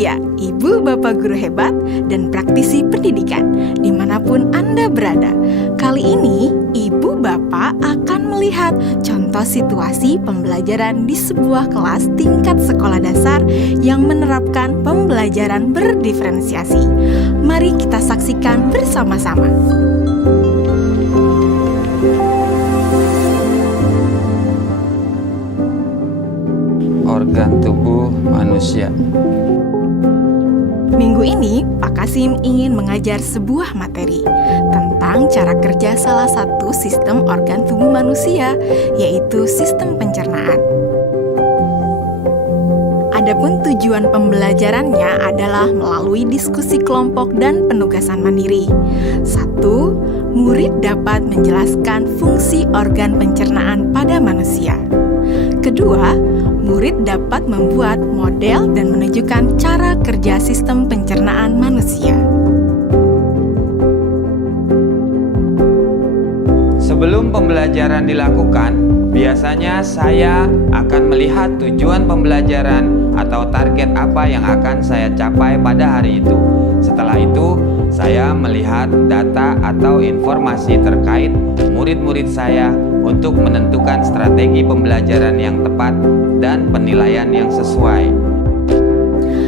bahagia, ibu bapak guru hebat, dan praktisi pendidikan, dimanapun Anda berada. Kali ini, ibu bapak akan melihat contoh situasi pembelajaran di sebuah kelas tingkat sekolah dasar yang menerapkan pembelajaran berdiferensiasi. Mari kita saksikan bersama-sama. Organ tubuh manusia. Minggu ini, Pak Kasim ingin mengajar sebuah materi tentang cara kerja salah satu sistem organ tubuh manusia, yaitu sistem pencernaan. Adapun tujuan pembelajarannya adalah melalui diskusi kelompok dan penugasan mandiri. 1. Murid dapat menjelaskan fungsi organ pencernaan pada manusia. Kedua, murid dapat membuat model dan menunjukkan cara kerja sistem pencernaan manusia. Sebelum pembelajaran dilakukan, biasanya saya akan melihat tujuan pembelajaran atau target apa yang akan saya capai pada hari itu. Setelah itu, saya melihat data atau informasi terkait murid-murid saya untuk menentukan strategi pembelajaran yang tepat dan penilaian yang sesuai.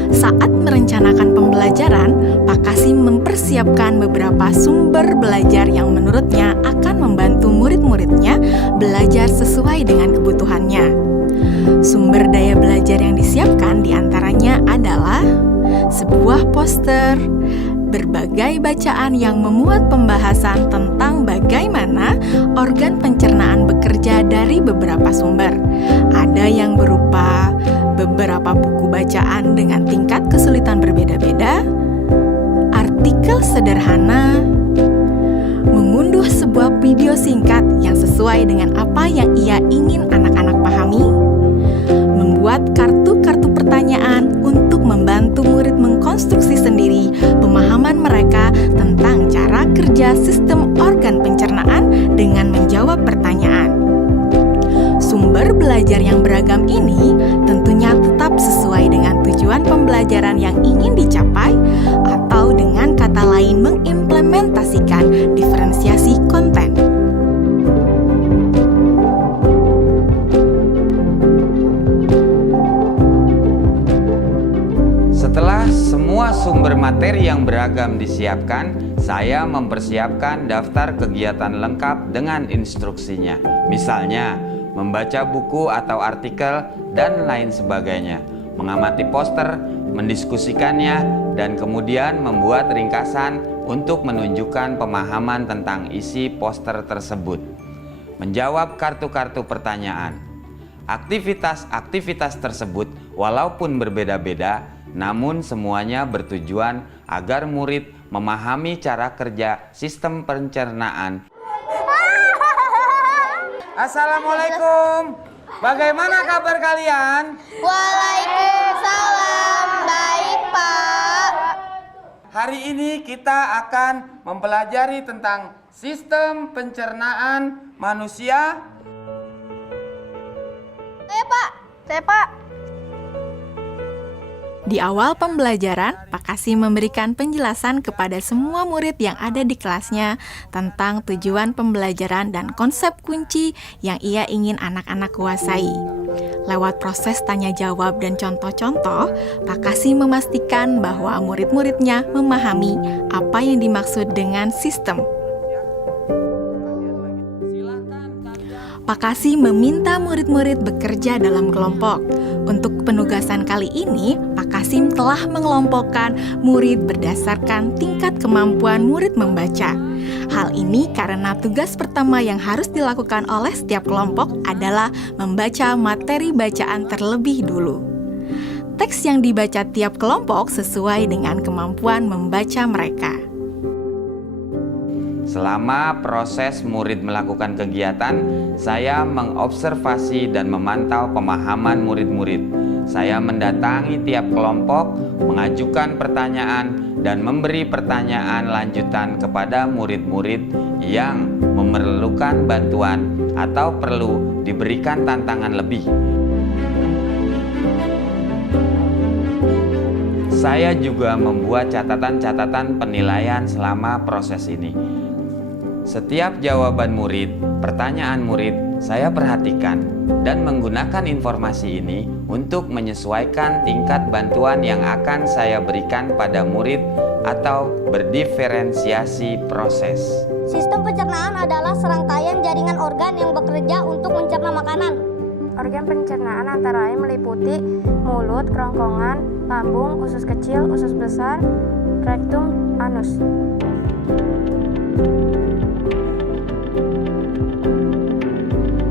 Saat merencanakan pembelajaran, Pak Kasim mempersiapkan beberapa sumber belajar yang menurutnya akan membantu murid-muridnya belajar sesuai dengan kebutuhannya. Sumber daya belajar yang disiapkan diantaranya adalah sebuah poster, berbagai bacaan yang memuat pembahasan tentang bagaimana organ pencernaan bekerja dari beberapa sumber. Ada yang berupa beberapa buku bacaan dengan tingkat kesulitan berbeda-beda, artikel sederhana, mengunduh sebuah video singkat yang sesuai dengan apa yang ia ingin anak-anak pahami, membuat kartu-kartu pertanyaan untuk membantu murid mengkonstruksi sendiri pemahaman mereka tentang cara kerja sistem organ pencernaan dengan menjawab pertanyaan. Sumber belajar yang beragam ini tentunya tetap sesuai dengan tujuan pembelajaran yang ingin dicapai, atau dengan kata lain mengimplementasikan diferensiasi konten. Setelah semua sumber materi yang beragam disiapkan, saya mempersiapkan daftar kegiatan lengkap dengan instruksinya. Misalnya, membaca buku atau artikel, dan lain sebagainya, mengamati poster, mendiskusikannya, dan kemudian membuat ringkasan untuk menunjukkan pemahaman tentang isi poster tersebut. Menjawab kartu-kartu pertanyaan. Aktivitas-aktivitas tersebut walaupun berbeda-beda, namun semuanya bertujuan agar murid memahami cara kerja sistem pencernaan. Assalamualaikum. Bagaimana kabar kalian? Waalaikumsalam. Baik, Pak. Hari ini kita akan mempelajari tentang sistem pencernaan manusia. Saya, Pak. Di awal pembelajaran, Pak Kasim memberikan penjelasan kepada semua murid yang ada di kelasnya tentang tujuan pembelajaran dan konsep kunci yang ia ingin anak-anak kuasai. Lewat proses tanya-jawab dan contoh-contoh, Pak Kasim memastikan bahwa murid-muridnya memahami apa yang dimaksud dengan sistem. Pak Kasim meminta murid-murid bekerja dalam kelompok. Untuk penugasan kali ini, Pak Kasim telah mengelompokkan murid berdasarkan tingkat kemampuan murid membaca. Hal ini karena tugas pertama yang harus dilakukan oleh setiap kelompok adalah membaca materi bacaan terlebih dulu. Teks yang dibaca tiap kelompok sesuai dengan kemampuan membaca mereka. Selama proses murid melakukan kegiatan, saya mengobservasi dan memantau pemahaman murid-murid. Saya mendatangi tiap kelompok, mengajukan pertanyaan, dan memberi pertanyaan lanjutan kepada murid-murid yang memerlukan bantuan atau perlu diberikan tantangan lebih. Saya juga membuat catatan-catatan penilaian selama proses ini. Setiap jawaban murid, pertanyaan murid, saya perhatikan dan menggunakan informasi ini untuk menyesuaikan tingkat bantuan yang akan saya berikan pada murid atau berdiferensiasi proses. Sistem pencernaan adalah serangkaian jaringan organ yang bekerja untuk mencerna makanan. Organ pencernaan antara lain meliputi mulut, kerongkongan, lambung, usus kecil, usus besar, rektum, anus.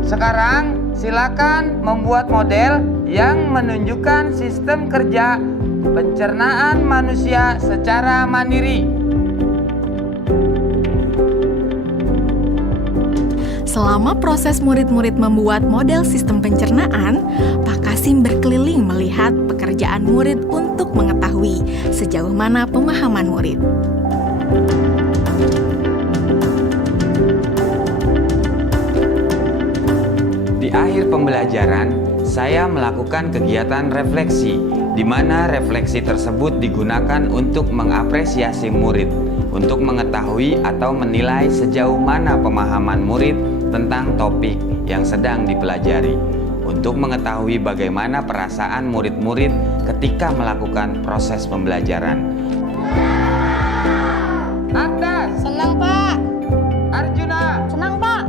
Sekarang silakan membuat model yang menunjukkan sistem kerja pencernaan manusia secara mandiri. Selama proses murid-murid membuat model sistem pencernaan, Pak Kasim berkeliling melihat pekerjaan murid untuk mengetahui sejauh mana pemahaman murid. Di akhir pembelajaran, saya melakukan kegiatan refleksi, di mana refleksi tersebut digunakan untuk mengapresiasi murid, untuk mengetahui atau menilai sejauh mana pemahaman murid tentang topik yang sedang dipelajari, untuk mengetahui bagaimana perasaan murid-murid ketika melakukan proses pembelajaran. Andas, Senang, Pak. Arjuna, Senang, Pak.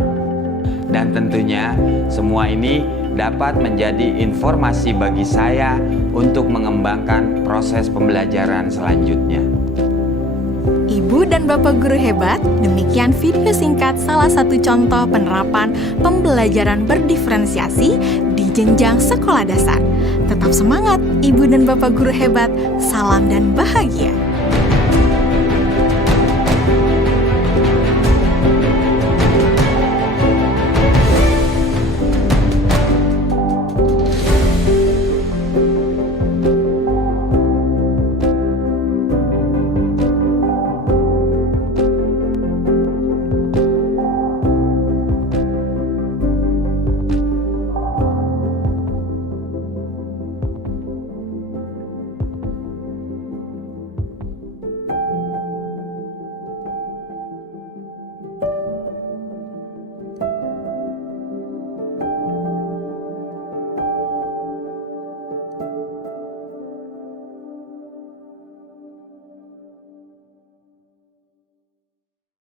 dan tentunya semua ini dapat menjadi informasi bagi saya untuk mengembangkan proses pembelajaran selanjutnya. Ibu dan Bapak guru hebat, demikian video singkat salah satu contoh penerapan pembelajaran berdiferensiasi di jenjang sekolah dasar. Tetap semangat, Ibu dan Bapak guru hebat. Salam dan bahagia.